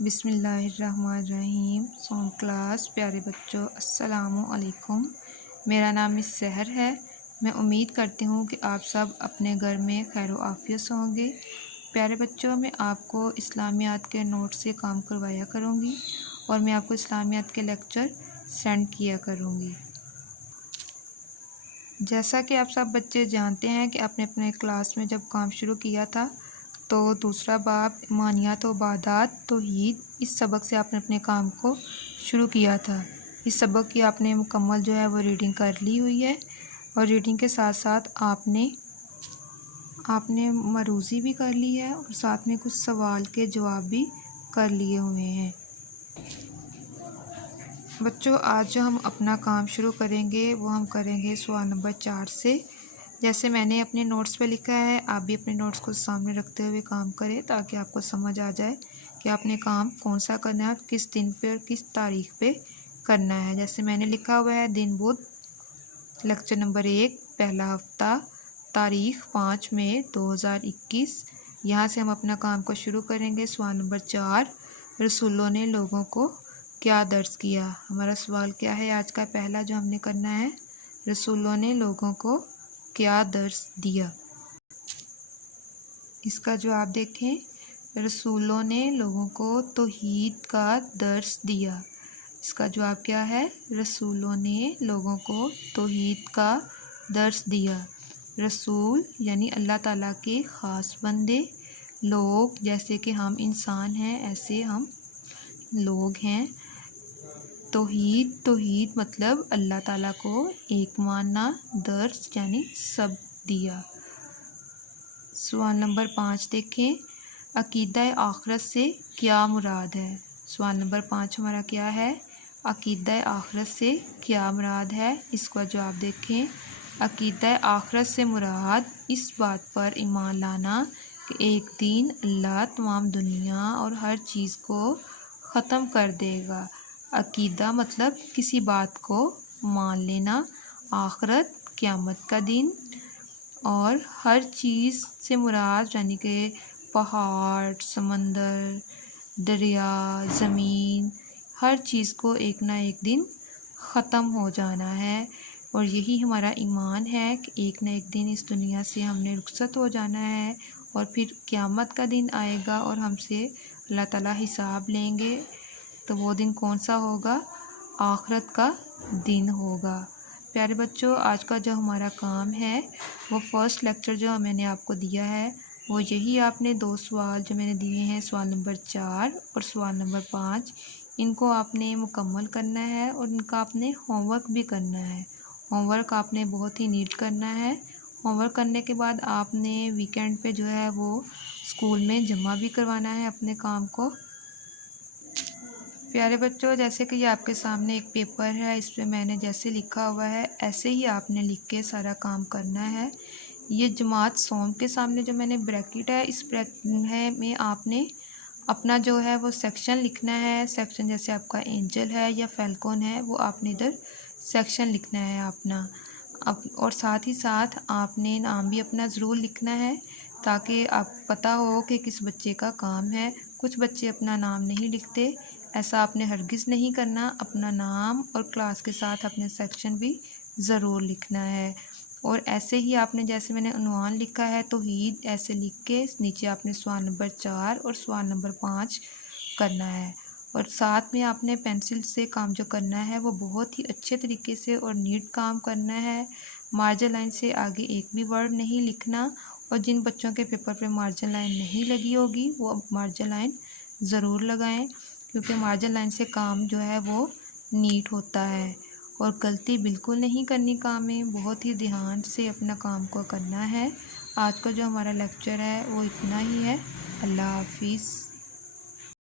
بسم اللہ الرحمن الرحیم۔ سوم کلاس پیارے بچوں، السلام علیکم۔ میرا نام مس سحر ہے۔ میں امید کرتی ہوں کہ آپ سب اپنے گھر میں خیر و عافیت سے ہوں گے۔ پیارے بچوں، میں آپ کو اسلامیات کے نوٹ سے کام کروایا کروں گی اور میں آپ کو اسلامیات کے لیکچر سینڈ کیا کروں گی۔ جیسا کہ آپ سب بچے جانتے ہیں کہ آپ نے اپنے کلاس میں جب کام شروع کیا تھا تو دوسرا باب ایمانیات و عبادات توحید، اس سبق سے آپ نے اپنے کام کو شروع کیا تھا۔ اس سبق کی آپ نے مکمل جو ہے وہ ریڈنگ کر لی ہوئی ہے اور ریڈنگ کے ساتھ ساتھ آپ نے مروزی بھی کر لی ہے اور ساتھ میں کچھ سوال کے جواب بھی کر لیے ہوئے ہیں۔ بچوں، آج جو ہم اپنا کام شروع کریں گے وہ ہم کریں گے سوال نمبر 4 سے۔ جیسے میں نے اپنے نوٹس پہ لکھا ہے، آپ بھی اپنے نوٹس کو سامنے رکھتے ہوئے کام کریں تاکہ آپ کو سمجھ آ جائے کہ آپ نے کام کون سا کرنا ہے اور کس دن پہ اور کس تاریخ پہ کرنا ہے۔ جیسے میں نے لکھا ہوا ہے دن بدھ، لیکچر نمبر 1، پہلا ہفتہ، تاریخ 5 مئی 2021۔ یہاں سے ہم اپنا کام کو شروع کریں گے۔ سوال نمبر 4، رسولوں نے لوگوں کو کیا درس کیا؟ ہمارا سوال کیا ہے آج کا پہلا جو ہم نے کرنا ہے، رسولوں نے لوگوں کو کیا درس دیا؟ اس کا جواب دیکھیں، رسولوں نے لوگوں کو توحید کا درس دیا۔ اس کا جواب کیا ہے؟ رسولوں نے لوگوں کو توحید کا درس دیا۔ رسول یعنی اللہ تعالیٰ کے خاص بندے، لوگ جیسے کہ ہم انسان ہیں ایسے ہم لوگ ہیں۔ توحید مطلب اللہ تعالیٰ کو ایک ماننا، درس یعنی سب دیا۔ سوال نمبر 5 دیکھیں، عقیدہ آخرت سے کیا مراد ہے؟ سوال نمبر 5 ہمارا کیا ہے؟ عقیدہ آخرت سے کیا مراد ہے؟ اس کا جواب دیکھیں، عقیدہ آخرت سے مراد اس بات پر ایمان لانا کہ ایک دن اللہ تمام دنیا اور ہر چیز کو ختم کر دے گا۔ عقیدہ مطلب کسی بات کو مان لینا، آخرت قیامت کا دن، اور ہر چیز سے مراد یعنی کہ پہاڑ، سمندر، دریا، زمین، ہر چیز کو ایک نہ ایک دن ختم ہو جانا ہے۔ اور یہی ہمارا ایمان ہے کہ ایک نہ ایک دن اس دنیا سے ہم نے رخصت ہو جانا ہے اور پھر قیامت کا دن آئے گا اور ہم سے اللہ تعالیٰ حساب لیں گے۔ تو وہ دن کون سا ہوگا؟ آخرت کا دن ہوگا۔ پیارے بچوں، آج کا جو ہمارا کام ہے وہ فرسٹ لیکچر جو میں نے آپ کو دیا ہے وہ یہی، آپ نے 2 سوال جو میں نے دیے ہیں، سوال نمبر 4 اور سوال نمبر 5، ان کو آپ نے مکمل کرنا ہے اور ان کا آپ نے ہوم ورک بھی کرنا ہے۔ ہوم ورک آپ نے بہت ہی نیٹ کرنا ہے۔ ہوم ورک کرنے کے بعد آپ نے ویکینڈ پہ جو ہے وہ اسکول میں جمع بھی کروانا ہے اپنے کام کو۔ پیارے بچوں، جیسے کہ یہ آپ کے سامنے ایک پیپر ہے، اس پہ میں نے جیسے لکھا ہوا ہے ایسے ہی آپ نے لکھ کے سارا کام کرنا ہے۔ یہ جماعت سوم کے سامنے جو میں نے بریکٹ ہے، اس بریکٹ میں آپ نے اپنا جو ہے وہ سیکشن لکھنا ہے۔ سیکشن جیسے آپ کا اینجل ہے یا فیلکون ہے، وہ آپ نے ادھر سیکشن لکھنا ہے اپنا، اور ساتھ ہی ساتھ آپ نے نام بھی اپنا ضرور لکھنا ہے تاکہ آپ پتہ ہو کہ کس بچے کا کام ہے۔ کچھ بچے اپنا نام نہیں لکھتے، ایسا آپ نے ہرگز نہیں کرنا۔ اپنا نام اور کلاس کے ساتھ اپنے سیکشن بھی ضرور لکھنا ہے۔ اور ایسے ہی آپ نے جیسے میں نے عنوان لکھا ہے توحید، ایسے لکھ کے نیچے آپ نے سوال نمبر 4 اور سوال نمبر 5 کرنا ہے۔ اور ساتھ میں آپ نے پینسل سے کام جو کرنا ہے وہ بہت ہی اچھے طریقے سے اور نیٹ کام کرنا ہے۔ مارجن لائن سے آگے ایک بھی ورڈ نہیں لکھنا، اور جن بچوں کے پیپر پہ مارجن لائن نہیں لگی ہوگی وہ مارجن لائن ضرور لگائیں، کیونکہ مارجن لائن سے کام جو ہے وہ نیٹ ہوتا ہے۔ اور غلطی بالکل نہیں کرنی کام میں، بہت ہی دھیان سے اپنا کام کو کرنا ہے۔ آج کا جو ہمارا لیکچر ہے وہ اتنا ہی ہے۔ اللہ حافظ۔